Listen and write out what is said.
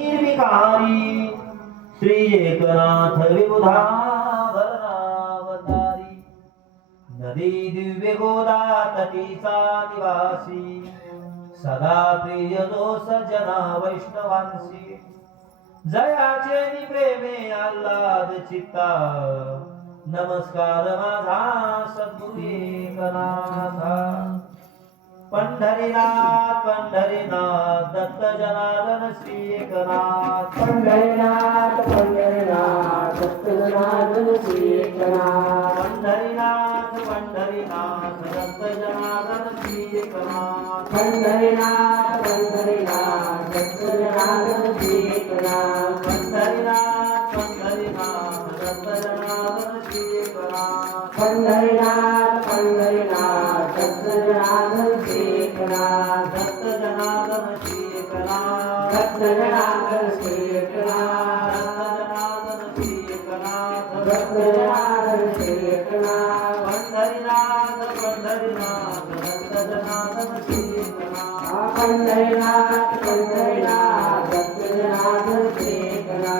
निर्विकारी श्री एकनाथ विबुधावरणावतारी नदी दिव्य गोदा तटीचा निवासी सदा प्रिय जो सज्जना वैष्णवांसी जयाचे प्रेमे आल्हाद चित्ता नमस्कार माझा सद्गुरू एकनाथा पंढरीनाथ पंढरीनाथ दत्त जनार्दन श्री एकनाथ पंढरीनाथ पंढरीनाथ दत्त जनार्दन श्री एकनाथ पंढरीनाथ पंढरीनाथ दत्त जनार्दन श्री एकनाथ पंढरीनाथ पंढरीनाथ दत्त जनार्दन श्री एकनाथ पंढरीनाथ पंढरीनाथ दत्त जनार्दन श्री एकनाथ पंढरीनाथ पंढरीनाथ दत्त जनार्दन श्री एकनाथ दत्त जनार्दन श्री एकनाथ दत्त जनार्दन श्री एकनाथ दत्त जनार्दन श्री एकनाथ पंढरीनाथ पंढरीनाथ पंढरीनाथ दत्त जनार्दन श्री एकनाथ पंढरीनाथ पंढरीनाथ दत्त जनार्दन श्री एकनाथ